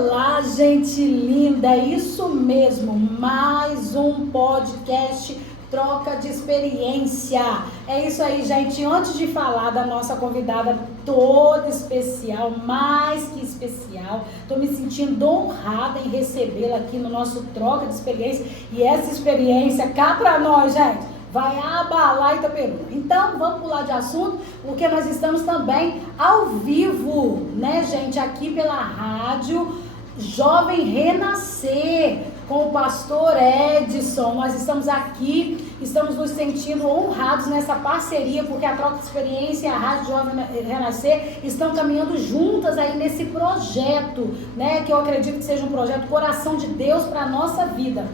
Olá, gente linda, é isso mesmo, mais um podcast Troca de Experiência. É isso aí, gente. Antes de falar da nossa convidada toda especial, mais que especial, estou me sentindo honrada em recebê-la aqui no nosso Troca de Experiência. E essa experiência, cá pra nós, gente, vai abalar Itaperuna. Então, vamos pular de assunto, porque nós estamos também ao vivo, né, gente, aqui pela rádio Jovem Renascer, com o pastor Edson. Nós estamos aqui, estamos nos sentindo honrados nessa parceria, porque a Troca de Experiência e a Rádio Jovem Renascer estão caminhando juntas aí nesse projeto, né, que eu acredito que seja um projeto Coração de Deus para a nossa vida.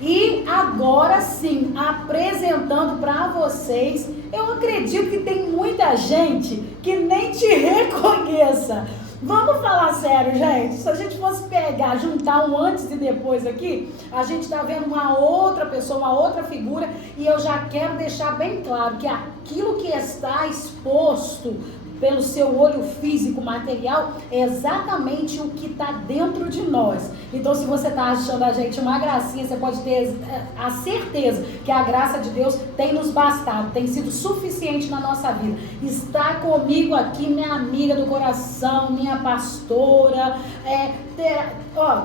E agora sim, apresentando para vocês, eu acredito que tem muita gente que nem te reconheça. Vamos falar sério, gente. Se a gente fosse pegar, juntar um antes e depois aqui, a gente está vendo uma outra pessoa, uma outra figura, e eu já quero deixar bem claro que aquilo que está exposto pelo seu olho físico, material, é exatamente o que está dentro de nós. Então, se você está achando a gente uma gracinha, você pode ter a certeza que a graça de Deus tem nos bastado, tem sido suficiente na nossa vida. Está comigo aqui minha amiga do coração, minha pastora,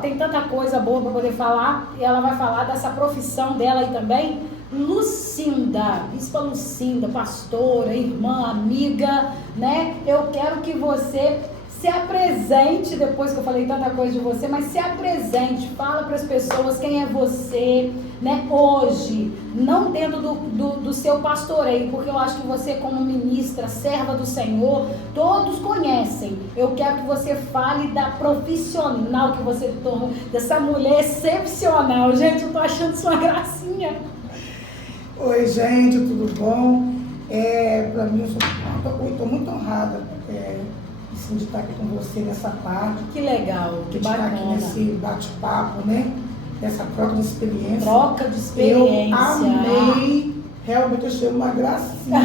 tem tanta coisa boa para poder falar, e ela vai falar dessa profissão dela aí também. Lucinda, Bispa Lucinda, pastora, irmã, amiga, né? Eu quero que você se apresente, depois que eu falei tanta coisa de você, mas se apresente, fala para as pessoas quem é você, né? Hoje, não dentro do seu pastoreio, porque eu acho que você, como ministra, serva do Senhor, todos conhecem. Eu quero que você fale da profissional que você tornou, dessa mulher excepcional. Gente, eu tô achando isso uma gracinha. Oi, gente, tudo bom? Para mim, eu estou muito honrada de estar aqui com você nessa tarde. Que legal, que bacana. Estar aqui nesse bate-papo, né? Essa troca de experiência. Troca de experiência. Eu amei, realmente achei uma gracinha,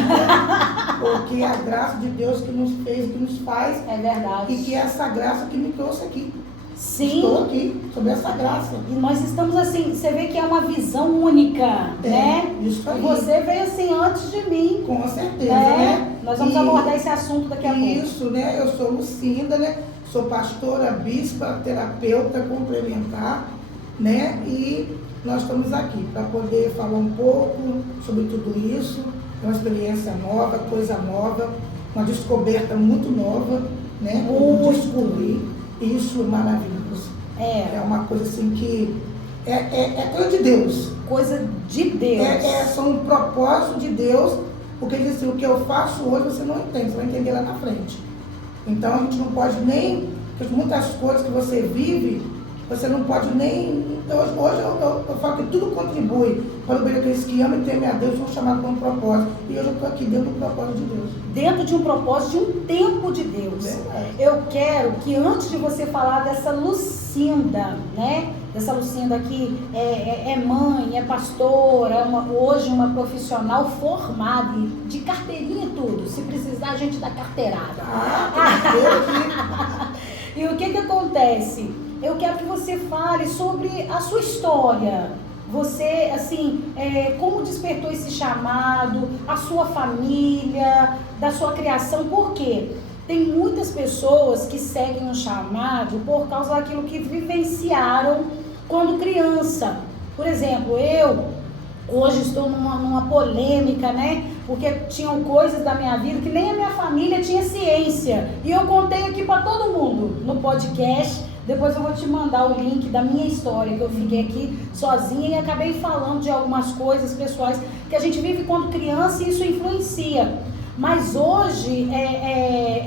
porque a graça de Deus que nos fez, que nos faz. É verdade. E que é essa graça que me trouxe aqui. Sim. Estou aqui sobre essa graça. E nós estamos assim, você vê que é uma visão única, né? Isso aí. Você veio assim antes de mim. Com certeza, né? Nós vamos abordar esse assunto daqui a pouco. Isso, né? Eu sou Lucinda, né? Sou pastora, bispa, terapeuta complementar, né? E nós estamos aqui para poder falar um pouco sobre tudo isso. É uma experiência nova, coisa nova, uma descoberta muito nova, né? Eu descobri. Isso é maravilhoso. É uma coisa assim que é coisa de Deus. Coisa de Deus. São um propósito de Deus, porque ele diz assim, o que eu faço hoje você não entende, você vai entender lá na frente. Então a gente não pode nem, porque muitas coisas que você vive, você não pode nem. Hoje eu falo que tudo contribui para o bem daqueles que amam e temem a Deus, são chamados para um propósito. E hoje eu estou aqui dentro do propósito de Deus. Dentro de um propósito, de um tempo de Deus. Eu quero que antes de você falar dessa Lucinda, né? Dessa Lucinda que é mãe, é pastora, hoje uma profissional formada, de carteirinha e tudo. Se precisar, a gente dá carteirada. E o que acontece? Eu quero que você fale sobre a sua história. Você, assim, como despertou esse chamado, a sua família, da sua criação, por quê? Tem muitas pessoas que seguem o chamado por causa daquilo que vivenciaram quando criança. Por exemplo, eu hoje estou numa polêmica, né? Porque tinham coisas da minha vida que nem a minha família tinha ciência. E eu contei aqui para todo mundo no podcast. Depois eu vou te mandar o link da minha história, que eu fiquei aqui sozinha e acabei falando de algumas coisas pessoais que a gente vive quando criança e isso influencia. Mas hoje,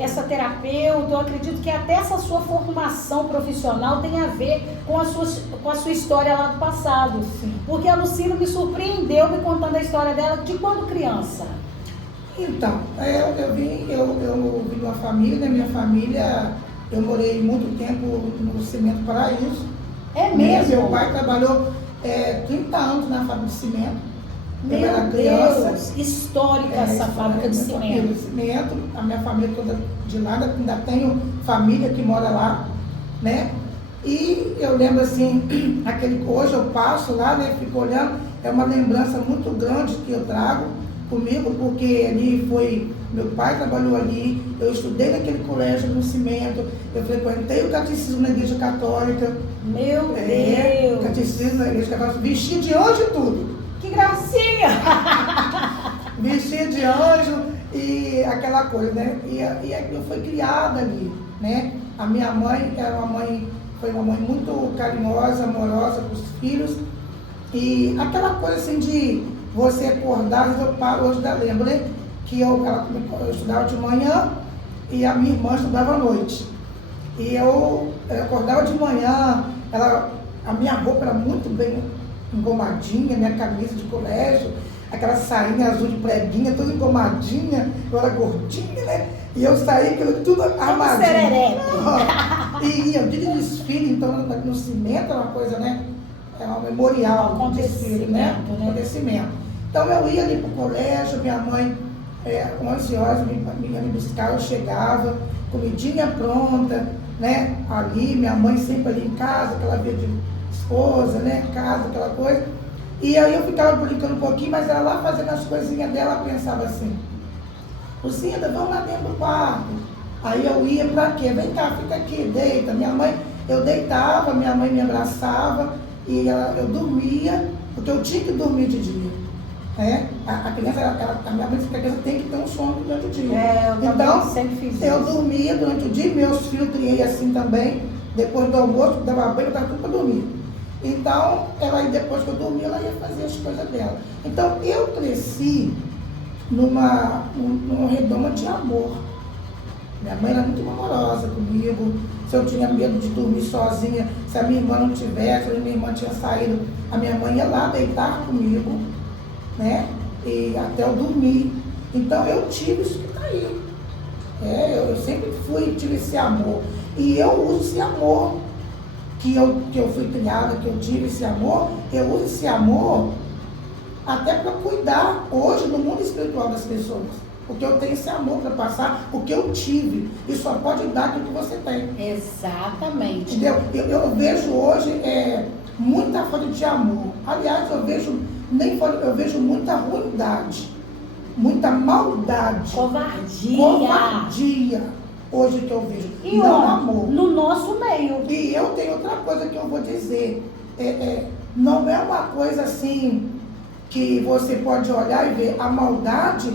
essa terapeuta, eu acredito que até essa sua formação profissional tem a ver com a sua história lá do passado. Sim. Porque a Lucinda me surpreendeu me contando a história dela de quando criança. Então, eu vim de uma família, né? Minha família, eu morei muito tempo no Cimento Paraíso. É mesmo? Meu pai trabalhou 30 anos na fábrica de cimento. Meu Deus, histórica essa fábrica de cimento. A minha família toda de lá, ainda tenho família que mora lá, né? E eu lembro assim, hoje eu passo lá, né, fico olhando, é uma lembrança muito grande que eu trago comigo, porque ali meu pai trabalhou ali, eu estudei naquele colégio no Cimento, eu frequentei o catecismo na igreja católica. Meu Deus! Catecismo na igreja católica, vesti de anjo e tudo. Que gracinha! Vesti de anjo e aquela coisa, né? E eu fui criada ali, né? A minha mãe foi uma mãe muito carinhosa, amorosa com os filhos. E aquela coisa assim de você acordar, eu paro hoje, lembro, né? Que eu estudava de manhã e a minha irmã estudava à noite. E eu acordava de manhã, a minha roupa era muito bem engomadinha, minha camisa de colégio, aquela sainha azul de preguinha, toda engomadinha, eu era gordinha, né? E eu saía tudo armadinho. E ia de desfile, então no Cimento era uma coisa, né? É um memorial, um desfile, né? Acontecimento. Então eu ia ali para o colégio, minha mãe, 11 horas, me buscar, eu chegava, comidinha pronta, né? Ali, minha mãe sempre ali em casa, aquela vida de esposa, né? Casa, aquela coisa. E aí eu ficava brincando um pouquinho, mas ela lá fazendo as coisinhas dela, pensava assim, Lucinda, vamos lá dentro do quarto. Aí eu ia pra quê? Vem cá, fica aqui, deita. Eu deitava, minha mãe me abraçava e eu dormia, porque eu tinha que dormir de dia. A criança, a minha mãe disse que a criança tem que ter um sono durante o dia. Então, sempre fiz isso. Eu dormia durante o dia, meus filhos criei assim também. Depois do almoço, dava banho, eu estava tudo para dormir. Então, depois que eu dormia, ela ia fazer as coisas dela. Então, eu cresci numa redoma de amor. Minha mãe era muito amorosa comigo. Se eu tinha medo de dormir sozinha, se a minha irmã não tivesse, se a minha irmã tinha saído, a minha mãe ia lá deitar comigo, né? E até eu dormir. Então, eu tive isso que está aí. Eu sempre tive esse amor. E eu uso esse amor que eu fui criada, que eu tive esse amor, eu uso esse amor até para cuidar hoje no mundo espiritual das pessoas. Porque eu tenho esse amor para passar, porque eu tive. E só pode dar aquilo que você tem. Exatamente. Entendeu? Eu vejo hoje muita falta de amor. Aliás, eu vejo muita ruindade, muita maldade. Covardia. Hoje que eu vejo. E não amor. No nosso meio. E eu tenho outra coisa que eu vou dizer. Não é uma coisa assim que você pode olhar e ver a maldade,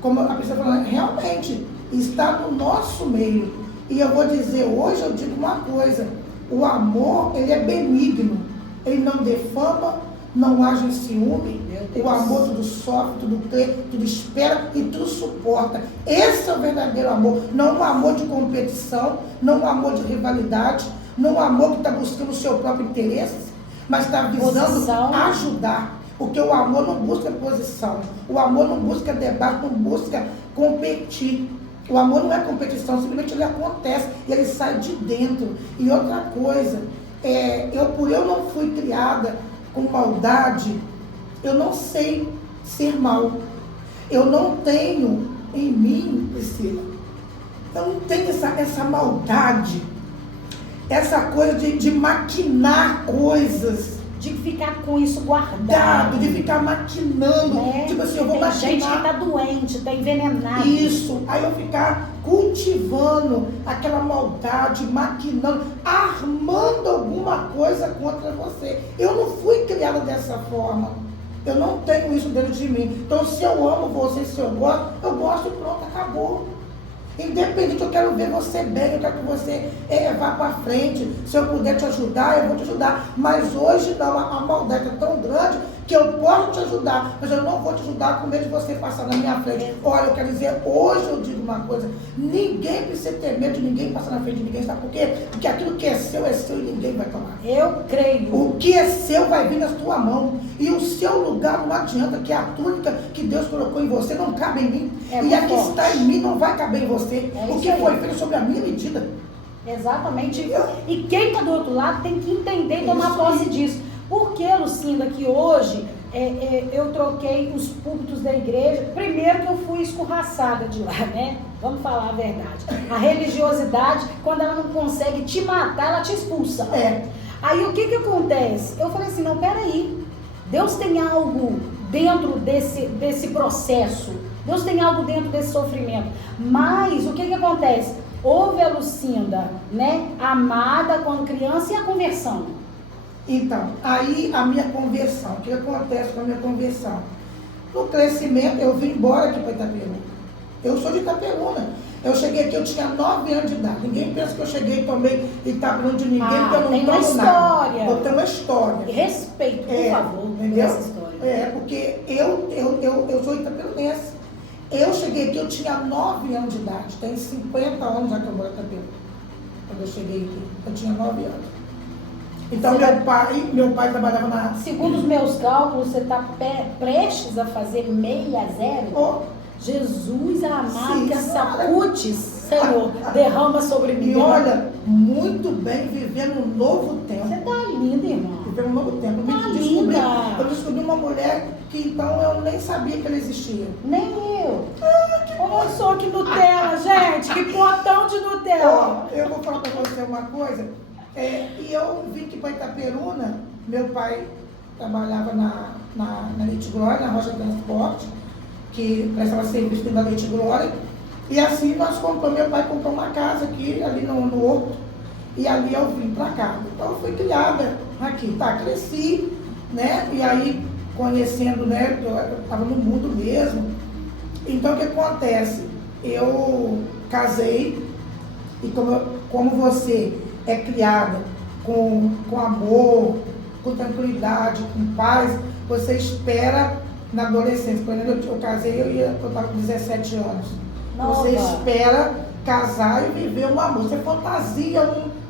como a pessoa falando, realmente está no nosso meio. E eu vou dizer, hoje eu digo uma coisa, o amor, ele é benigno, ele não defama, não age em ciúme, o amor tudo sofre, tudo crê, tudo espera e tudo suporta. Esse é o verdadeiro amor, não um amor de competição, não um amor de rivalidade, não um amor que está buscando o seu próprio interesse, mas está visando ajudar. Porque o amor não busca posição, o amor não busca debate, não busca competir. O amor não é competição, simplesmente ele acontece e ele sai de dentro. E outra coisa, eu não fui criada com maldade, eu não sei ser mal. Eu não tenho em mim, Priscila, eu não tenho essa maldade, essa coisa de maquinar coisas. De ficar com isso guardado. De ficar maquinando. Tipo assim, eu vou maquinar. Tem gente que tá doente, tá envenenado. Isso. Aí eu ficar cultivando aquela maldade, maquinando, armando alguma coisa contra você. Eu não fui criada dessa forma. Eu não tenho isso dentro de mim. Então, se eu amo você, se eu gosto e pronto, acabou. Independente, eu quero ver você bem, eu quero que você vá para frente. Se eu puder te ajudar, eu vou te ajudar. Mas hoje não, a maldade é tão grande que eu posso te ajudar, mas eu não vou te ajudar com medo de você passar na minha frente. Olha, eu quero dizer, hoje eu digo uma coisa, ninguém precisa ter medo de ninguém passar na frente de ninguém, sabe por quê? Porque aquilo que é seu e ninguém vai tomar. Eu creio. O que é seu vai vir na sua mão. E o seu lugar não adianta, que a túnica que Deus colocou em você não cabe em mim. E a que está em mim não vai caber em você. O que foi feito sobre a minha medida. Exatamente. E quem está do outro lado tem que entender e tomar posse disso. Por que, Lucinda, que hoje eu troquei os púlpitos da igreja. Primeiro que eu fui escorraçada de lá, né? Vamos falar a verdade. A religiosidade, quando ela não consegue te matar, ela te expulsa. Aí o que acontece? Eu falei assim, não, peraí. Deus tem algo dentro desse processo. Deus tem algo dentro desse sofrimento. Mas o que acontece? Houve a Lucinda, né? Amada quando criança, e a conversão. Então, aí a minha conversão, o que acontece com a minha conversão? No crescimento, eu vim embora aqui para Itaperuna. Eu sou de Itaperuna. Eu cheguei aqui, eu tinha 9 anos de idade. Ninguém pensa que eu cheguei e tomei Itaperuna de ninguém, porque eu não tem uma história. Eu tenho uma história. Respeito, por favor, entendeu? Essa história. Porque eu sou itaperunense. Eu cheguei aqui, eu tinha 9 anos de idade. Tem 50 anos já que eu moro em Itaperuna. Quando eu cheguei aqui, eu tinha 9 anos. Então, meu pai trabalhava na... Segundo os meus cálculos, você está prestes a fazer 6-0. Jesus amado, que essa cutis, Senhor, derrama sobre mim. E olha, muito bem vivendo um novo tempo. Você tá linda, irmão. Vivendo um novo tempo. Eu descobri uma mulher que então eu nem sabia que ela existia. Nem eu. Olha só que Nutella, gente, que potão de Nutella. Eu vou falar para você uma coisa. E eu vim aqui para Itaperuna, meu pai trabalhava na Leite Glória, na Rocha Transporte, que prestava serviço dentro da Leite Glória, e assim meu pai comprou uma casa aqui, ali no Horto, e ali eu vim para cá. Então eu fui criada aqui, cresci, né, e aí conhecendo, né, eu estava no mundo mesmo. Então o que acontece? Eu casei, e como você é criada com amor, com tranquilidade, com paz, você espera na adolescência. Quando eu casei, eu estava com 17 anos. Nova. Você espera casar e viver um amor. Você fantasia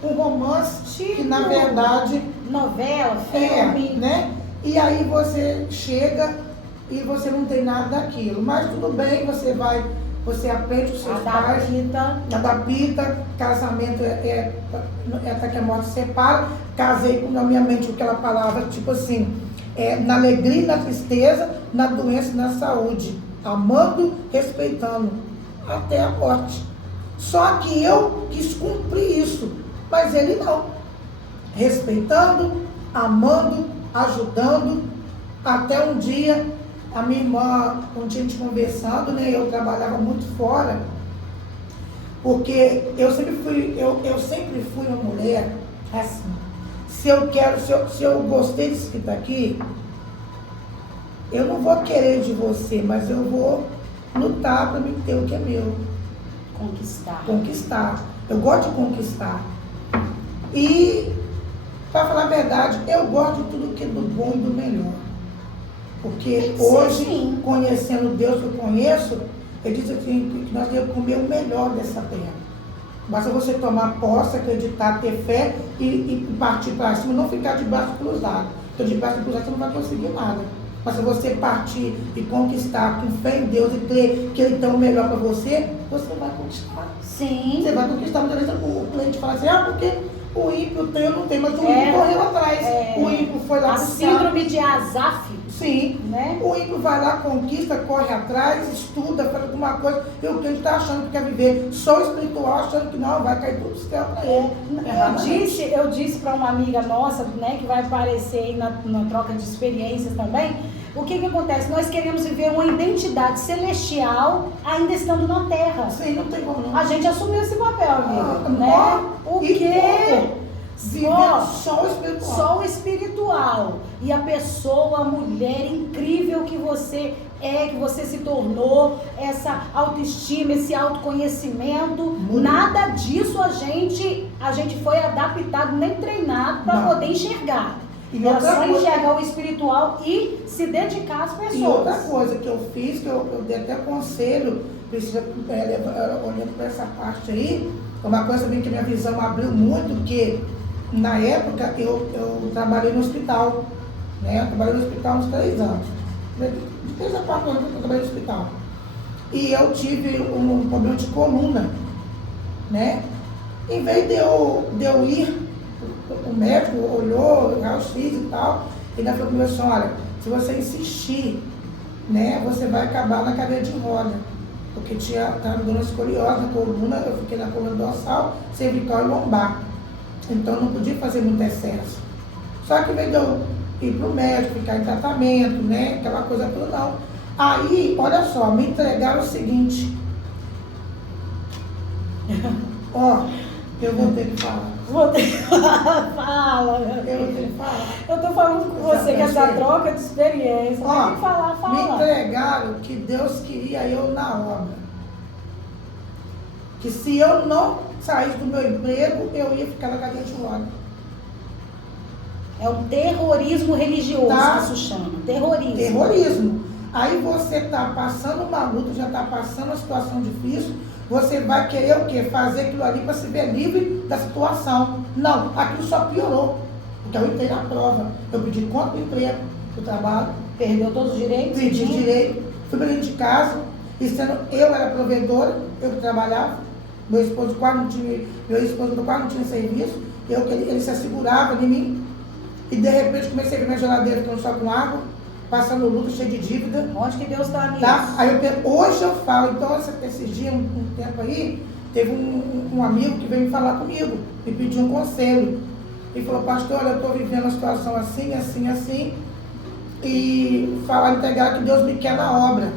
um romance que, na verdade... Novela, filme. né? E aí você chega e você não tem nada daquilo. Mas tudo bem, você aprende os seus pais, adapta, casamento até que a morte separa. Casei na minha mente com aquela palavra, tipo assim, na alegria e na tristeza, na doença e na saúde, amando, respeitando, até a morte. Só que eu quis cumprir isso, mas ele não. Respeitando, amando, ajudando, até um dia... A minha irmã, um dia a gente conversando, né, eu trabalhava muito fora, porque eu sempre fui uma mulher assim, se eu gostei disso que está aqui, eu não vou querer de você, mas eu vou lutar para me ter o que é meu. Conquistar. Eu gosto de conquistar. E, para falar a verdade, eu gosto de tudo que é do bom e do melhor. Porque hoje, conhecendo Deus que eu conheço, ele diz assim, que nós devemos comer o melhor dessa terra. Basta você tomar posse, acreditar, ter fé e partir para cima, não ficar de braço cruzado. Porque de braço cruzado você não vai conseguir nada. Basta você partir e conquistar com fé em Deus e crer que Ele tem o melhor para você, você vai conquistar. Sim. Você vai conquistar. Muitas vezes o cliente fala assim, porque o ímpio tem, eu não tenho, mas o ímpio correu atrás. O ímpio foi lá buscar. A síndrome de Asaf. Sim, né? O ímpio vai lá, conquista, corre atrás, estuda, faz alguma coisa, e o cliente está achando que quer viver só espiritual, achando que não, vai cair tudo do céu para ele. Eu disse para uma amiga nossa, né, que vai aparecer aí na troca de experiências também, o que acontece? Nós queremos viver uma identidade celestial ainda estando na terra. Sim, não tem como não. A gente assumiu esse papel, amigo, né? O quê? Só o espiritual. Só o espiritual. E a pessoa, a mulher incrível que você que você se tornou, essa autoestima, esse autoconhecimento, nada disso a gente foi adaptado, nem treinado para poder enxergar. Era só enxergar o espiritual e se dedicar às pessoas. E outra coisa que eu fiz, que eu dei até conselho, precisa olhando para essa parte aí, uma coisa também que minha visão abriu muito, que na época eu trabalhei no hospital, né? Eu trabalhei no hospital uns 3 anos. 3 a 4 anos que eu trabalhei no hospital. E eu tive um problema de coluna, né? Em vez de eu ir, o médico olhou, raio-x e tal, e ainda falou comigo assim, olha, se você insistir, né, você vai acabar na cadeira de roda. Porque estava me dando escoliose na coluna, eu fiquei na coluna dorsal, cervical e lombar. Então não podia fazer muito excesso. Só que veio de eu ir para o médico, ficar em tratamento, né, aquela coisa toda não. Aí, olha só, me entregaram o seguinte. Ó, eu vou ter que falar. Vou ter que falar. Fala. Eu vou ter que falar. Eu tô falando com você que essa troca de experiência. Ó, tem que falar, fala. me entregaram que Deus queria eu na obra. Que se eu não saísse do meu emprego, eu ia ficar na cadeia de roda. É o terrorismo religioso Tá. que isso chama. Terrorismo. Terrorismo. Aí você está passando uma luta, já está passando uma situação difícil, você vai querer o quê? Fazer aquilo ali para se ver livre da situação. Não, aquilo só piorou. Porque eu entrei na prova. Eu pedi conta do emprego, do trabalho. Perdeu todos os direitos? Pedi direito, fui para dentro de casa, e sendo eu era provedora, eu que trabalhava, meu esposo quase não tinha serviço, ele se assegurava de mim, e de repente comecei a ver minha geladeira ficando só com água, passando luto, cheio de dívida. Onde que Deus está nisso? Tá? Aí hoje eu falo, então esses dias, um tempo aí, teve um amigo que veio me falar comigo, me pediu um conselho. Ele falou, pastor, olha, eu estou vivendo uma situação assim, assim, assim, e falar, entregar que Deus me quer na obra.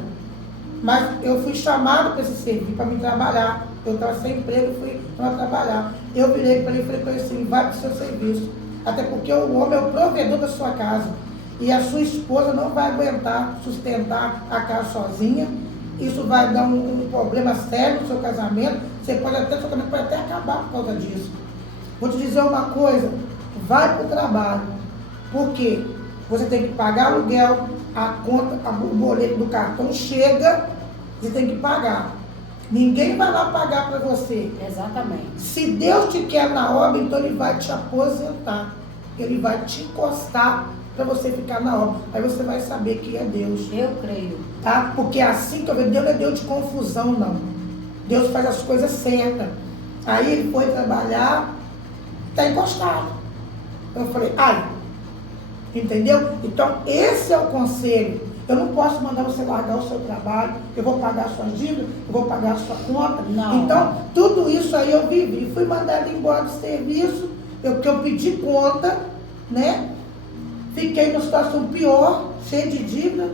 Mas eu fui chamado para esse serviço, para me trabalhar. Eu estava sem emprego, fui para trabalhar. Eu virei para ele e falei para ele assim, vai para o seu serviço. Até porque o homem é o provedor da sua casa. E a sua esposa não vai aguentar sustentar a casa sozinha. Isso vai dar um problema sério no seu casamento. Seu casamento pode até acabar por causa disso. Vou te dizer uma coisa, vai para o trabalho. Por quê? Você tem que pagar aluguel, a conta, o boleto do cartão chega, você tem que pagar. Ninguém vai lá pagar para você. Exatamente. Se Deus te quer na obra, então Ele vai te aposentar. Ele vai te encostar para você ficar na obra. Aí você vai saber que é Deus. Eu creio. Tá? Porque assim que eu vejo, Deus não é Deus de confusão, não. Deus faz as coisas certas. Aí ele foi trabalhar, está encostado. Eu falei, ai, entendeu? Então esse é o conselho. Eu não posso mandar você largar o seu trabalho, eu vou pagar a sua dívida, eu vou pagar a sua conta. Não. Então, tudo isso aí eu vivi. Fui mandado embora do serviço, porque eu pedi conta, né? Fiquei numa situação pior, cheia de dívida,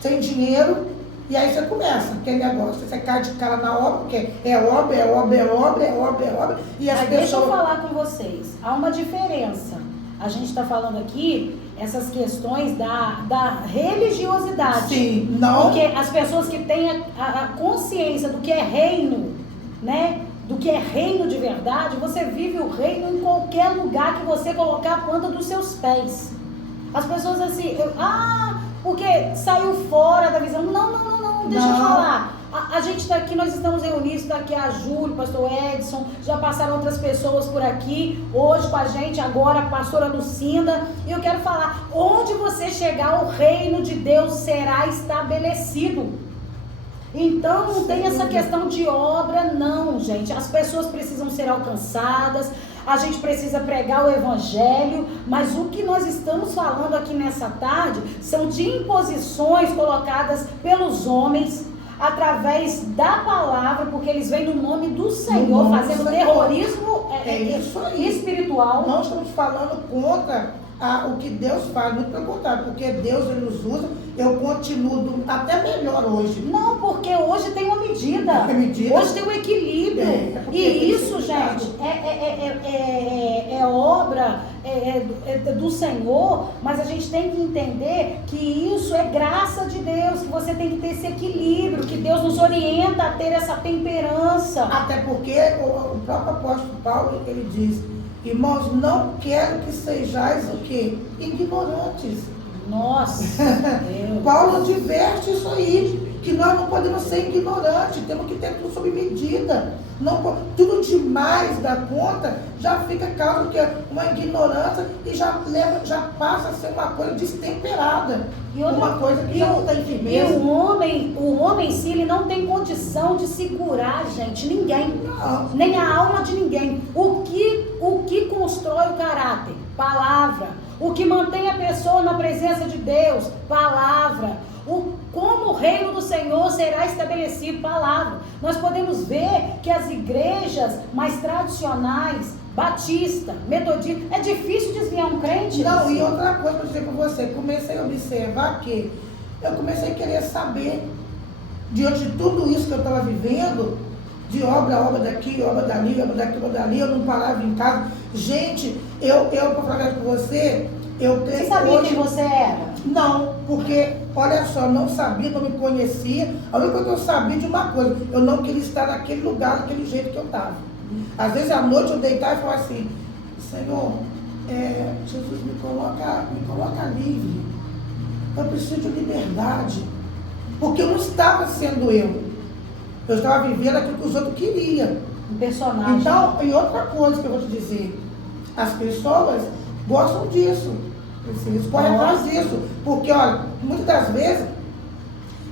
sem dinheiro. E aí você começa aquele negócio, você cai de cara na obra, porque é obra, é obra, é obra, é obra, é obra. E as Mas pessoas... deixa eu falar com vocês, há uma diferença. A gente está falando aqui essas questões da religiosidade. Sim, não. Porque as pessoas que têm a consciência do que é reino, né? Do que é reino de verdade, você vive o reino em qualquer lugar que você colocar a planta dos seus pés. As pessoas assim, porque saiu fora da visão. Não, deixa eu falar. A gente está aqui, nós estamos reunidos, está aqui a Júlia, o pastor Edson, já passaram outras pessoas por aqui, hoje com a gente, agora a pastora Lucinda, e eu quero falar, onde você chegar, o reino de Deus será estabelecido. Então não tem essa questão de obra, não, gente. As pessoas precisam ser alcançadas, a gente precisa pregar o evangelho, mas o que nós estamos falando aqui nessa tarde são de imposições colocadas pelos homens, através da palavra, porque eles vêm no nome do Senhor, fazendo terrorismo isso aí. espiritual. Não estamos falando contra o que Deus faz, muito pelo contrário, porque Deus ele nos usa, eu continuo até melhor hoje. Não, porque hoje tem uma medida. Hoje tem um equilíbrio. E isso, gente, é obra do Senhor, mas a gente tem que entender que isso é graça de Deus, que você tem que ter esse equilíbrio, que Deus nos orienta a ter essa temperança. Até porque o próprio apóstolo Paulo, ele diz, irmãos, não quero que sejais o quê? Ignorantes. Nossa, Deus. Paulo diverte isso aí, que nós não podemos ser ignorantes, temos que ter tudo sob medida. Não, tudo demais da conta já fica causa que é uma ignorância e já passa a ser uma coisa destemperada. E outra, uma coisa que já não tem firmeza. E o homem em si, ele não tem condição de segurar, gente, ninguém. Não. Nem a alma de ninguém. O que constrói o caráter? Palavra. O que mantém a pessoa na presença de Deus, palavra. Como o reino do Senhor será estabelecido, palavra. Nós podemos ver que as igrejas mais tradicionais, batista, metodista, é difícil desviar um crente. Não, assim. E outra coisa para dizer para você, comecei a observar que eu comecei a querer saber, diante de tudo isso que eu estava vivendo, de obra daqui, obra dali, obra daqui, obra dali, eu não parava em casa. Gente, para falar com você, Você sabia quem você era? Não, porque, olha só, não sabia, não me conhecia. A única coisa que eu sabia de uma coisa, eu não queria estar naquele lugar, daquele jeito que eu estava. Às vezes à noite eu deitava e falava assim, Senhor, Jesus me coloca livre. Eu preciso de liberdade. Porque eu não estava sendo eu. Eu estava vivendo aquilo que os outros queriam. Um personagem. Então, e outra coisa que eu vou te dizer, as pessoas gostam disso. Eles correm atrás disso. Porque, olha, muitas das vezes,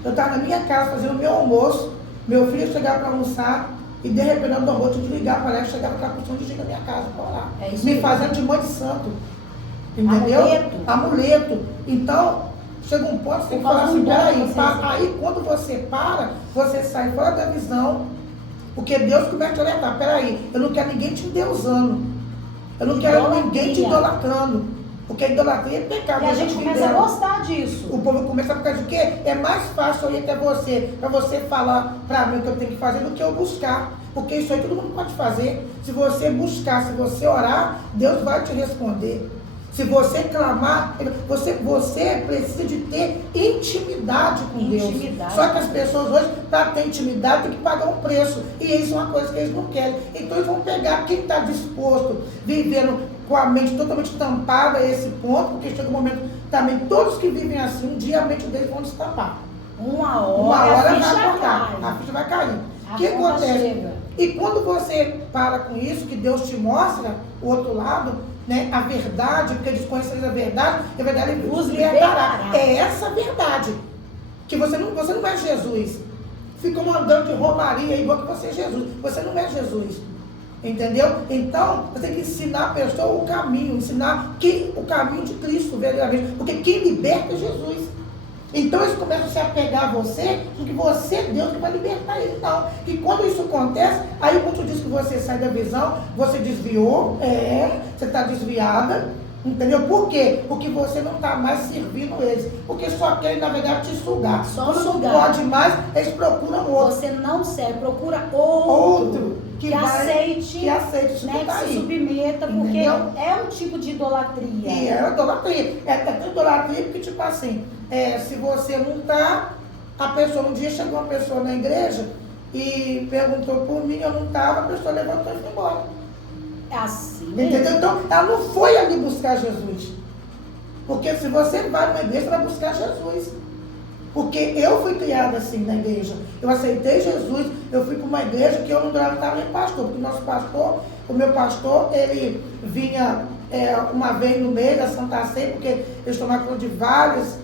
eu estava na minha casa fazendo o meu almoço, meu filho chegava para almoçar, e de repente eu não vou te ligar para ela, chegava com a porção de gente na minha casa para orar. Me fazendo de mãe de santo. Entendeu? Amuleto. Então, chega um ponto que você tem que falar assim, peraí, aí quando você para, você sai fora da visão, porque Deus começa a te orientar, peraí, eu não quero ninguém te endeusando, eu não quero ninguém te idolatrando. Porque a idolatria é pecado. E a gente começa a gostar disso. O povo começa a ficar de quê? É mais fácil eu ir até você, para você falar para mim o que eu tenho que fazer, do que eu buscar. Porque isso aí todo mundo pode fazer. Se você buscar, se você orar, Deus vai te responder. Se você clamar, você precisa de ter intimidade com Deus. Só que as pessoas hoje, para ter intimidade, tem que pagar um preço. E isso é uma coisa que eles não querem. Então eles vão pegar quem está disposto, vivendo com a mente totalmente tampada a esse ponto, porque chega um momento também, todos que vivem assim, um dia a mente deles vão destampar. Uma hora vai acordar, a ficha vai cair. O que acontece? Chega. E quando você para com isso, que Deus te mostra o outro lado, né, a verdade, porque desconhecereis a verdade ele vos libertará. É essa verdade. Que você não é Jesus. Ficam andando de romaria igual que você é Jesus. Você não é Jesus. Entendeu? Então, você tem que ensinar a pessoa o caminho, o caminho de Cristo, verdadeiramente. Porque quem liberta é Jesus. Então eles começam a se apegar a você, porque você é Deus que vai libertar ele. Não. E quando isso acontece, aí muito diz que você sai da visão, você desviou, você está desviada, entendeu? Por quê? Porque você não está mais servindo eles. Porque só querem, na verdade, te sugar. Quando não pode mais, eles procuram outro. Você não serve, procura outro. Que aceite, né, que se submeta, porque é um tipo de idolatria. E é idolatria. É idolatria porque, tipo assim, se você não está, a pessoa, um dia chegou uma pessoa na igreja e perguntou por mim, eu não estava, a pessoa levantou e foi embora. É assim. Entendeu? Então, ela não foi ali buscar Jesus. Porque se você vai numa igreja, você vai buscar Jesus. Porque eu fui criada assim na igreja. Eu aceitei Jesus, eu fui para uma igreja que eu não estava nem pastor. Porque o meu pastor, ele vinha uma vez no mês da Santa Ceia, porque eles tomavam conta de várias,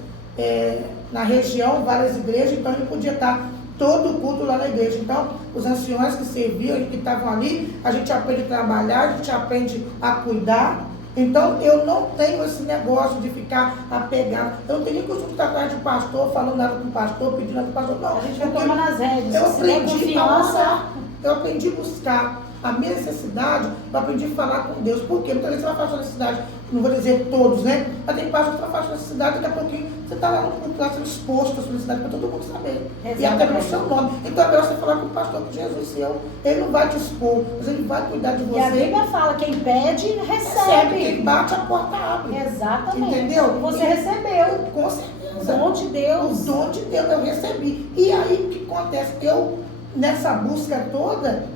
na região, várias igrejas, então ele podia estar todo o culto lá na igreja. Então, os anciões que serviam, que estavam ali, a gente aprende a trabalhar, a gente aprende a cuidar. Então, eu não tenho esse negócio de ficar apegado. Eu não tenho nem costume de estar atrás de pastor, falando nada com o pastor, pedindo nada com o pastor. Não, a gente vai tomar nas rédeas. Eu aprendi a orar. Eu aprendi a buscar a minha necessidade, eu aprendi a falar com Deus. Por quê? Muitas vezes você vai falar sua necessidade, não vou dizer todos, né? Mas tem pastor que vai falar sua necessidade, daqui a pouquinho você está lá no culto, lá sendo exposto a sua necessidade para todo mundo saber. Exatamente. E até pelo seu nome. Então é melhor você falar com o pastor, com Jesus seu. Ele não vai te expor, mas ele vai cuidar de você. E a Bíblia fala, quem pede, recebe. Quem bate, a porta abre. Exatamente. Entendeu? Você recebeu. Com certeza. O dom de Deus. O dom de Deus eu recebi. E aí o que acontece? Eu, nessa busca toda,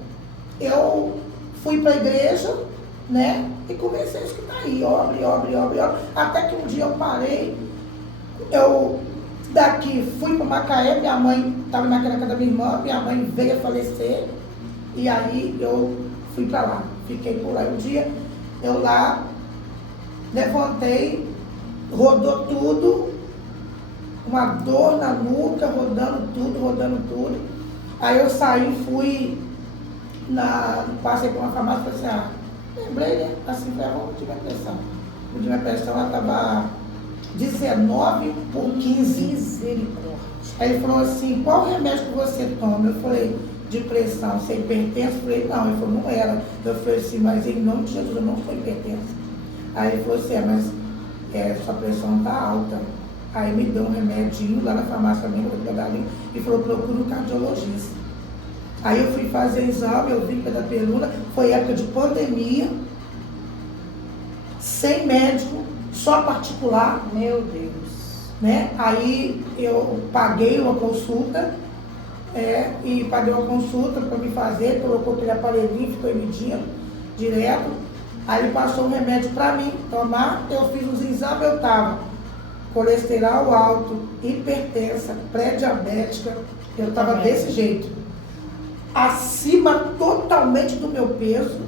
eu fui para a igreja, né? E comecei a escutar aí, obra. Até que um dia eu parei, eu daqui fui para Macaé, minha mãe estava na casa da minha irmã, minha mãe veio a falecer, e aí eu fui para lá, fiquei por lá. Um dia eu lá levantei, rodou tudo, uma dor na nuca, rodando tudo. Aí eu saí, fui passei por uma farmácia e falei assim, lembrei, né? Assim, falei, vamos tirar pressão. mediu minha pressão, ela estava 19 por 15. Misericórdia. Aí ele falou assim, qual remédio que você toma? Eu falei, de pressão, você é hipertenso? Eu falei, não. Ele falou, não era. Eu falei assim, mas em nome de Jesus, eu não sou hipertenso. Aí ele falou assim, mas sua pressão está alta. Aí me deu um remedinho lá na farmácia mesmo, e falou, procura um cardiologista. Aí eu fui fazer exame, eu vi pela peruna, foi época de pandemia, sem médico, só particular. Meu Deus. Né? Aí eu paguei uma consulta, e paguei uma consulta para me fazer, colocou aquele aparelhinho, ficou medindo direto. Aí ele passou um remédio para mim tomar, eu fiz os exames, eu estava colesterol alto, hipertensa, pré-diabética, eu estava desse jeito. Acima totalmente do meu peso,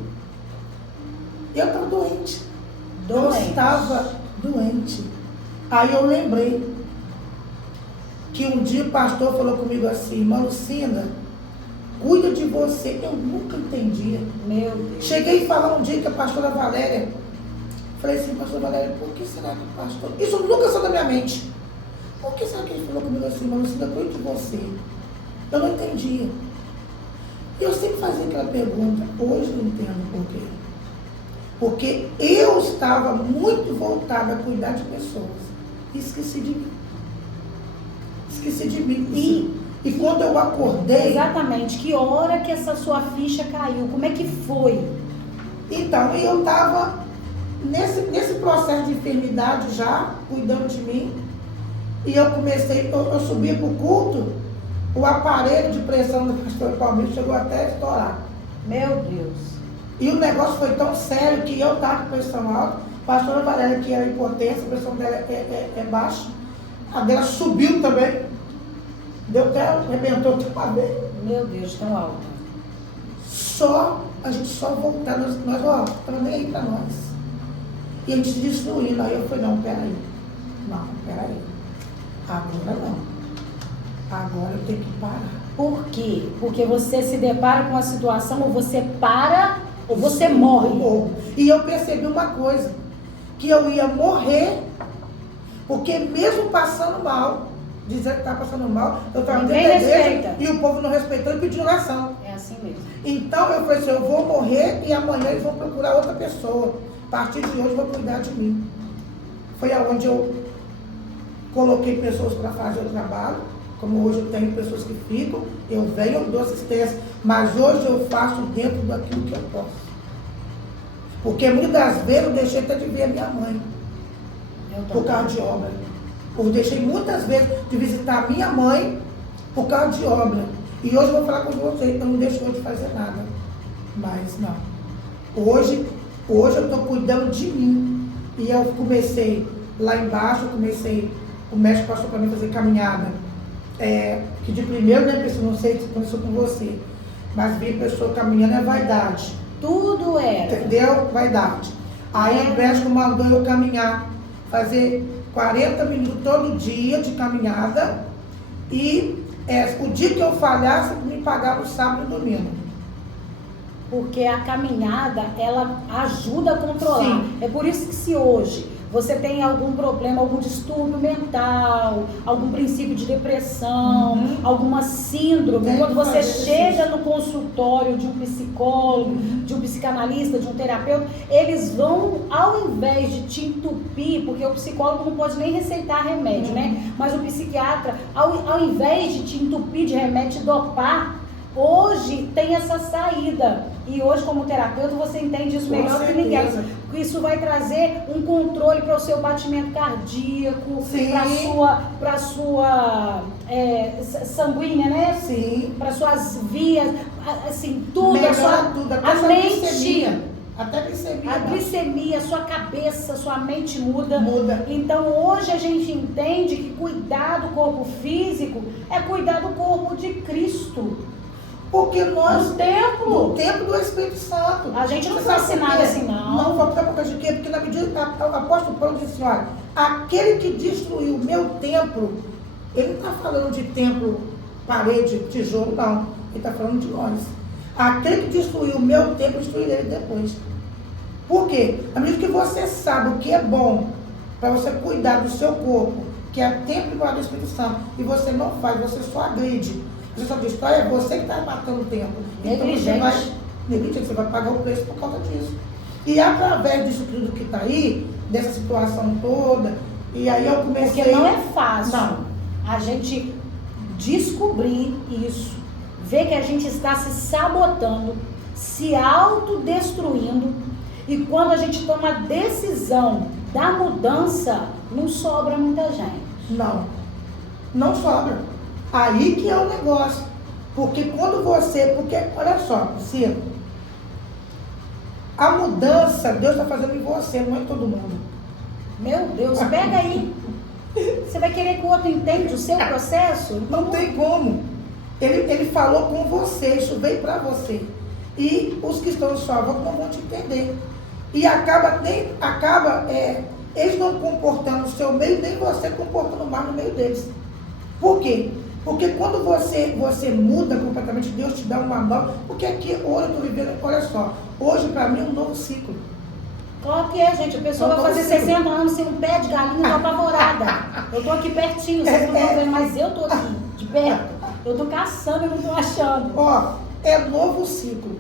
eu estava doente. Eu estava doente. Aí eu lembrei que um dia o pastor falou comigo assim, irmã Lucinda, cuida de você. Eu nunca entendia. Meu Deus. Cheguei a falar um dia que a pastora Valéria, falei assim, pastor Valéria, por que será que o pastor... Isso nunca saiu da minha mente. Por que será que ele falou comigo assim, irmã Lucinda, cuida de você? Eu não entendia. E eu sempre fazia aquela pergunta, hoje eu entendo por quê. Porque eu estava muito voltada a cuidar de pessoas. E esqueci de mim. Esqueci de mim. E quando eu acordei... Exatamente. Que hora que essa sua ficha caiu? Como é que foi? Então, eu estava nesse processo de enfermidade já, cuidando de mim. E eu comecei, eu subi para o culto, o aparelho de pressão do pastor Palmeiras chegou até a estourar. Meu Deus. E o negócio foi tão sério que eu estava com pressão alta. A pastora Valéria, que era impotência, a pressão dela é baixa. A dela subiu também. Deu até, arrebentou até uma vez. Meu Deus, tão alta. A gente só voltar, nós estava nem aí para nós. E a gente se destruindo. Aí eu falei, não, peraí. Agora não. Agora eu tenho que parar. Por quê? Porque você se depara com uma situação, ou você para, ou você morre. E eu percebi uma coisa, que eu ia morrer, porque mesmo passando mal, dizendo que estava passando mal, eu estava dentro da igreja e o povo não respeitou e pediu oração. É assim mesmo. Então eu falei assim, eu vou morrer e amanhã eles vão procurar outra pessoa. A partir de hoje vão cuidar de mim. Foi aonde eu coloquei pessoas para fazer o trabalho. Como hoje eu tenho pessoas que ficam, eu venho, eu dou assistência, mas hoje eu faço dentro daquilo que eu posso. Porque muitas das vezes eu deixei até de ver a minha mãe, por causa de obra. Eu deixei muitas vezes de visitar a minha mãe por causa de obra. E hoje eu vou falar com vocês, eu não deixo de fazer nada. Mas não. Hoje eu estou cuidando de mim. E eu comecei lá embaixo, o médico passou para mim fazer caminhada. Que de primeiro, né, pessoa, não sei se começou com você, mas ver pessoa caminhando é vaidade. Tudo era. Entendeu? Vaidade. Aí o médico mandou eu caminhar, fazer 40 minutos todo dia de caminhada e o dia que eu falhasse, me pagava o sábado e domingo. Porque a caminhada, ela ajuda a controlar. Sim. É por isso que se hoje você tem algum problema, algum distúrbio mental, algum princípio de depressão, alguma síndrome, quando você chega no consultório de um psicólogo, de um psicanalista, de um terapeuta, eles vão, ao invés de te entupir, porque o psicólogo não pode nem receitar remédio, né? Mas o psiquiatra, ao invés de te entupir de remédio, te dopar, hoje tem essa saída. E hoje, como terapeuta, você entende isso melhor que ninguém. Isso vai trazer um controle para o seu batimento cardíaco, para sua sanguínea, né? Sim. Para suas vias, assim, tudo. Melhora tudo, até a mente. glicemia. Até glicemia. A glicemia, sua cabeça, sua mente muda. Muda. Então hoje a gente entende que cuidar do corpo físico é cuidar do corpo de Cristo. Porque nós, no templo do Espírito Santo, a gente não foi ensinado assim, não. Não, foi por causa de quê? Porque na medida que o apóstolo Paulo disse, olha, aquele que destruiu o meu templo, ele não está falando de templo, parede, tijolo, não. Ele está falando de nós. Aquele que destruiu o meu templo, destruirá ele depois. Por quê? À medida que você sabe o que é bom para você cuidar do seu corpo, que é tempo igual do Espírito Santo, e você não faz, você só agride. Você só destrói, é você que está matando o tempo. Então você vai pagar o preço por causa disso. E através disso tudo que está aí, dessa situação toda, e aí eu comecei... Porque não é fácil a gente descobrir isso, ver que a gente está se sabotando, se autodestruindo, e quando a gente toma a decisão da mudança, não sobra muita gente. Não sobra. Aí que é o negócio. Porque quando olha só, Priscila, a mudança Deus está fazendo em você, não é em todo mundo. Meu Deus, pega aí. Você vai querer que o outro entenda o seu processo? Não tem como. Ele falou com você, isso veio para você. E os que estão em sua volta não vão te entender. E eles não comportando no seu meio, nem você comportando mais no meio deles. Por quê? Porque quando você muda completamente, Deus te dá uma nova... Porque aqui, hoje eu estou vivendo, olha só, hoje para mim é um novo ciclo. Claro que é, gente. A pessoa vai fazer 60 anos sem um pé de galinha, está apavorada. Eu estou aqui pertinho, vocês não estão vendo, mas eu estou aqui, de perto. Eu estou caçando, eu não estou achando. É novo ciclo.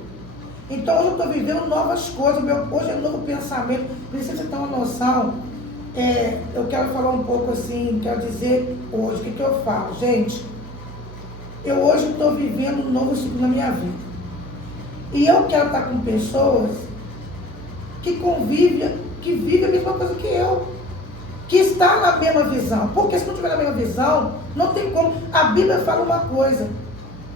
Então hoje eu estou vivendo novas coisas, hoje é um novo pensamento. Precisa ter uma noção. Eu quero falar um pouco assim, quero dizer hoje, o que eu falo? Gente, eu hoje estou vivendo um novo ciclo na minha vida. E eu quero estar com pessoas que vivem a mesma coisa que eu, que está na mesma visão. Porque se não tiver na mesma visão, não tem como. A Bíblia fala uma coisa,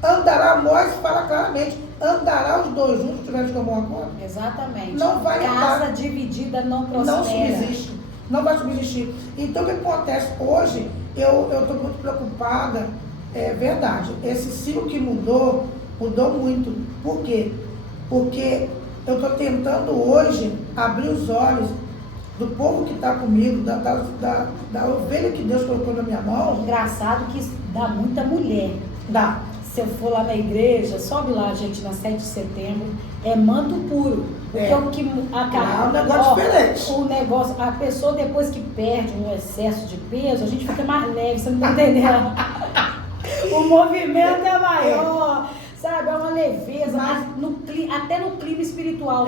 andará, nós fala claramente, andará os dois juntos, se tiverem de tomar uma conta. Exatamente. Não vai Casa andar. dividida não prospera. Não subsiste. Não vai subsistir. Então o que acontece? Hoje, eu estou muito preocupada, é verdade, esse ciclo que mudou muito. Por quê? Porque eu estou tentando hoje abrir os olhos do povo que está comigo, da ovelha que Deus colocou na minha mão. Engraçado que dá muita mulher. Dá. Se eu for lá na igreja, sobe lá, gente, na 7 de setembro, é manto puro. Porque o que acaba. É um negócio diferente. O negócio, a pessoa depois que perde um excesso de peso, a gente fica mais leve, você não está entendendo? O movimento é maior, sabe? É uma leveza, mas até no clima espiritual.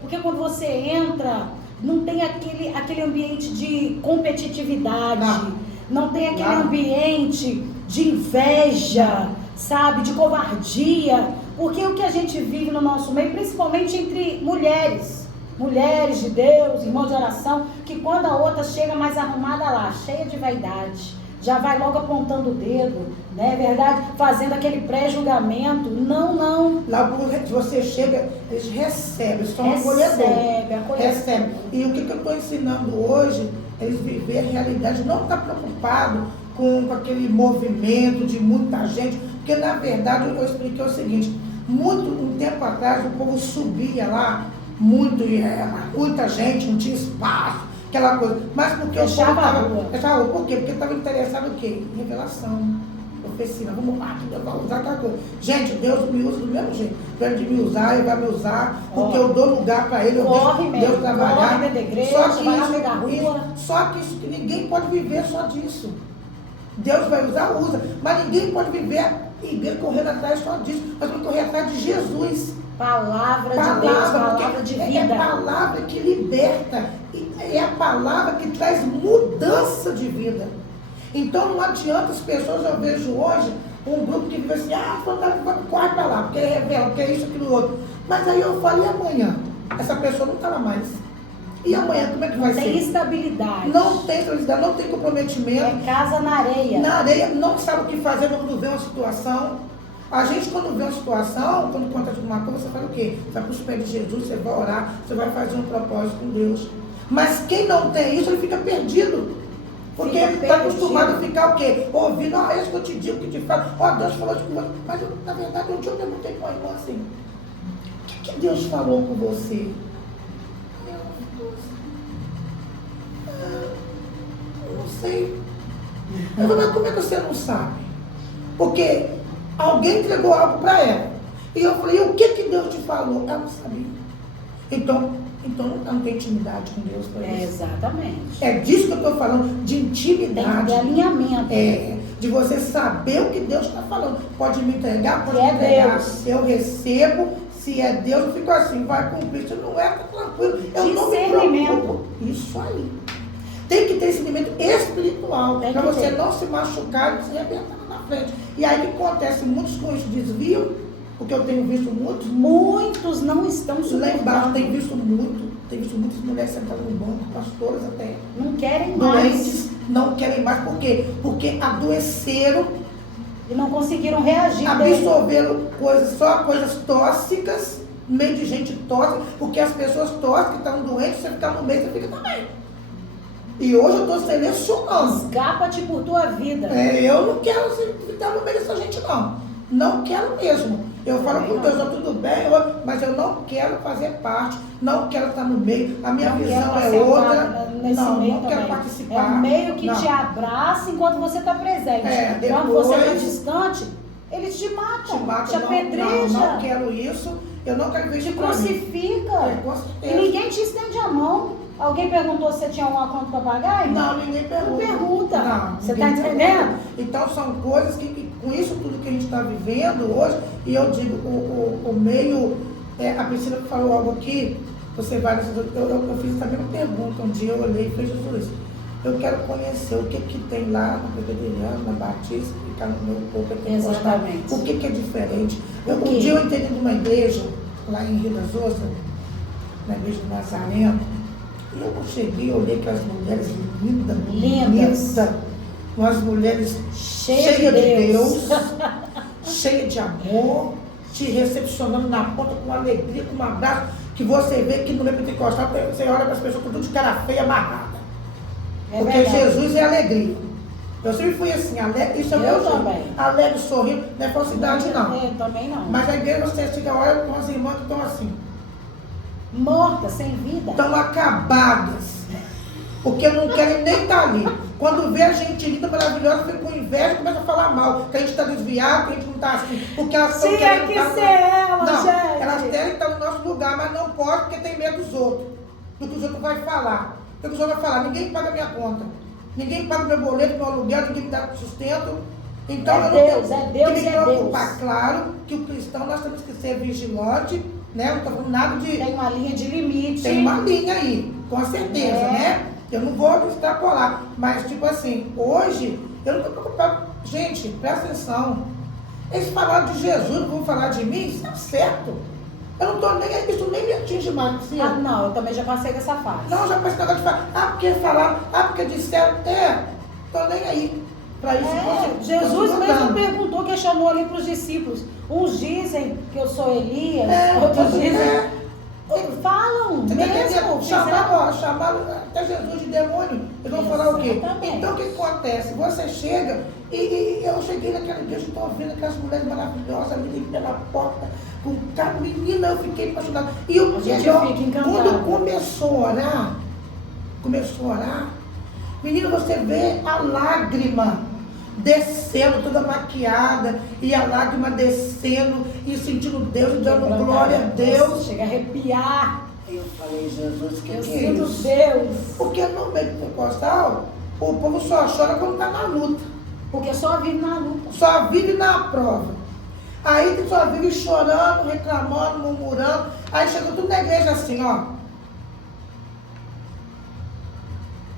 Porque quando você entra, não tem aquele ambiente de competitividade, não tem aquele ambiente de inveja, sabe? De covardia. Porque o que a gente vive no nosso meio, principalmente entre mulheres de Deus, irmãos de oração, que quando a outra chega mais arrumada lá, cheia de vaidade, já vai logo apontando o dedo, né? É verdade? Fazendo aquele pré-julgamento. Não. Lá você chega, eles recebem, são recebem. E o que eu estou ensinando hoje, eles viver a realidade, não estar preocupado com aquele movimento de muita gente, porque na verdade eu expliquei o seguinte, um tempo atrás o povo subia lá, muita gente, não tinha espaço, aquela coisa, mas porque o povo estava, por quê? Porque estava interessado em quê? Em revelação, profecia, vamos lá, que Deus vai usar aquela coisa. Gente, Deus me usa do mesmo jeito, Deus de me usar, Ele vai me usar, porque eu dou lugar para Ele, eu deixo Deus trabalhar. Só que isso que ninguém pode viver só disso. Deus vai usar, usa, mas ninguém pode viver e correndo atrás só disso. Nós vamos correr atrás de Jesus. Palavra de Deus, palavra de vida. É a palavra que liberta, é a palavra que traz mudança de vida. Então não adianta as pessoas, eu vejo hoje um grupo que vive assim, corre para lá, porque revela, porque é isso, aquilo, outro. Mas aí eu falo, e amanhã? Essa pessoa não está lá mais. E amanhã, como é que vai ser? Não tem estabilidade. Não tem estabilidade, não tem comprometimento. É casa na areia. Na areia, não sabe o que fazer quando vê uma situação. A gente, quando vê uma situação, quando acontece alguma coisa, você faz o quê? Você vai para os pés de Jesus, você vai orar, você vai fazer um propósito com Deus. Mas quem não tem isso, ele fica perdido. Porque ele está acostumado a ficar o quê? Ouvindo, isso que eu te digo, que te falo. Deus falou isso com você. Mas, na verdade, um dia eu perguntei para uma irmã assim, o que Deus falou com você? Não sei. Eu falei, mas como é que você não sabe? Porque alguém entregou algo para ela. E eu falei, o que Deus te falou? Ela não sabia. Então, então não tem intimidade com Deus para isso. Exatamente. É disso que eu estou falando, de intimidade. De alinhamento. De você saber o que Deus está falando. Pode me entregar, pode Que me é entregar. Deus. Eu recebo, se é Deus, eu fico assim, vai cumprir. Se não é, tá tranquilo. Eu não me preocupo. Isso aí. Tem que ter esse discernimento espiritual, para você não se machucar e se arrebentar na frente. E aí o que acontece? Muitos com isso desviam, porque eu tenho visto muitos. Muitos não estão suportando. Lá embaixo tem visto muitas mulheres sentadas no banco, pastoras até. Não querem Doentes, mais. não querem mais. Por quê? Porque adoeceram. E não conseguiram reagir. Absorveram só coisas tóxicas, no meio de gente tóxica, porque as pessoas tóxicas que estão doentes, você fica no meio, você fica também. E hoje eu estou selecionando. Escapa-te por tua vida. Eu não quero ficar no meio dessa gente, não. Não quero mesmo. Eu falo com Deus, tudo bem, mas eu não quero fazer parte, não quero estar no meio, a minha visão é outra. Não quero participar. É um meio que te abraça enquanto você está presente. Quando você está distante, eles te matam, te apedrejam. Não quero isso, eu não quero ver isso. Te crucifica. Com certeza. E ninguém te estende a mão. Alguém perguntou se você tinha alguma conta para pagar? Não, ninguém pergunta. Não pergunta. Não, você está entendendo? Então são coisas que, com isso tudo que a gente está vivendo hoje, e eu digo, o meio, a Priscila falou algo aqui, você vai nessa. Eu fiz também uma pergunta um dia, eu olhei e falei, Jesus, eu quero conhecer o que tem lá no Presbiteriano, na Batista, que está no meu corpo aqui. Exatamente. O que é diferente. Um dia eu entrei numa igreja, lá em Rio das Ostras, na igreja do Nazareno. Eu cheguei, eu olhei aquelas mulheres lindas, umas mulheres cheias de Deus, cheias de amor, te recepcionando na ponta com alegria, com um abraço, que você vê que no meio pentecostal você olha para as pessoas com tudo de cara feia, amarrada. Porque verdade. Jesus é alegria. Eu sempre fui assim, alegre, isso é meu também. Alegre, sorrindo, não é falsidade não. Eu também não. Mas a igreja você chega, olha com as irmãs que estão assim. Mortas, sem vida. Estão acabadas. Porque não querem nem estar ali. Quando vê a gente linda, maravilhosa, fica com inveja e começa a falar mal. Que a gente está desviado, que a gente não está assim. Porque elas estão querendo que ser ela, não, gente. Elas querem estar no nosso lugar, mas não pode porque tem medo dos outros. Do que os outros vão falar. O que os outros vão falar? Ninguém paga minha conta. Ninguém paga meu boleto, meu aluguel, ninguém me dá sustento. Então eu não tenho que me preocupar. Claro que o cristão nós temos que ser vigilante. Né? Não estou falando nada de... Tem uma linha de limite. Tem uma linha aí, com certeza, né? Eu não vou extrapolar. Mas, tipo assim, hoje, eu não estou preocupado. Gente, presta atenção. Eles falaram de Jesus, vão falar de mim, isso é certo. Eu não estou nem aí, isso nem me atinge mais. Não, eu também já passei dessa fase. Não, já passei negócio de falar, porque falaram, porque disseram, estou nem aí. Para isso, Jesus mesmo perguntou, questionou ali para os discípulos. Uns dizem que eu sou Elias, outros dizem. Falam mesmo. Chamaram até Jesus de demônio. Eles vão falar o quê? Então o que acontece? Você chega e eu cheguei naquela igreja, estou vendo aquelas mulheres maravilhosas ali pela porta, com cada menina, eu fiquei apaixonada. E o melhor, quando começou a orar, menino, você vê a lágrima descendo, toda maquiada, e a lágrima descendo, e sentindo Deus, dando glória a Deus. Chega a arrepiar. Eu falei, Jesus, que eu é isso? Deus. Porque no meio pentecostal, o povo só chora quando está na luta. Porque só vive na luta. Só vive na prova. Aí só vive chorando, reclamando, murmurando. Aí chega tudo na igreja assim, ó.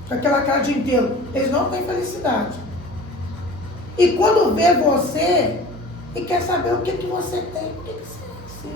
Com aquela cara de inteiro. Eles não têm felicidade. E quando vê você, e quer saber o que você tem, por que você é assim?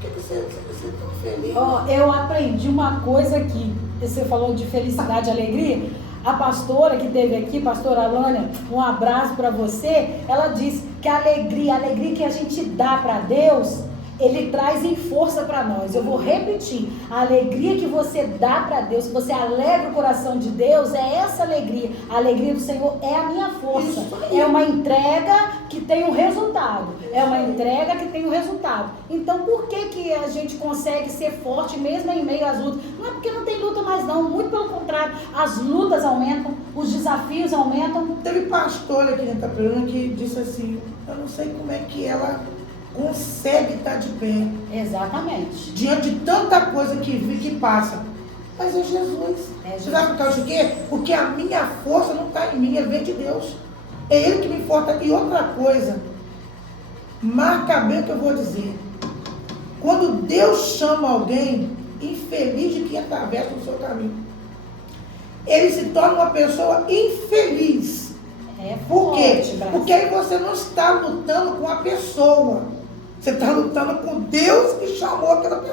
Por que você é tão feliz? Eu aprendi uma coisa aqui. Você falou de felicidade e alegria. A pastora que esteve aqui, pastora Alânia, um abraço para você. Ela disse que a alegria que a gente dá para Deus, Ele traz em força para nós. Eu vou repetir, a alegria que você dá para Deus, que você alegra o coração de Deus, é essa alegria. A alegria do Senhor é a minha força. É uma entrega que tem um resultado. É uma entrega que tem um resultado. Então, por que a gente consegue ser forte mesmo em meio às lutas? Não é porque não tem luta mais não, muito pelo contrário. As lutas aumentam, os desafios aumentam. Teve pastor aqui na Itaperuna que disse assim, eu não sei como é que ela consegue estar de pé. Exatamente. Diante de tanta coisa que passa. Mas é Jesus. Você sabe por causa de quê? Porque a minha força não está em mim, vem de Deus. É Ele que me fortalece. E outra coisa, marca bem o que eu vou dizer. Quando Deus chama alguém, infeliz de quem atravessa o seu caminho, ele se torna uma pessoa infeliz. Por quê? Porque aí você não está lutando com a pessoa. Você está lutando com Deus que chamou aquela pessoa.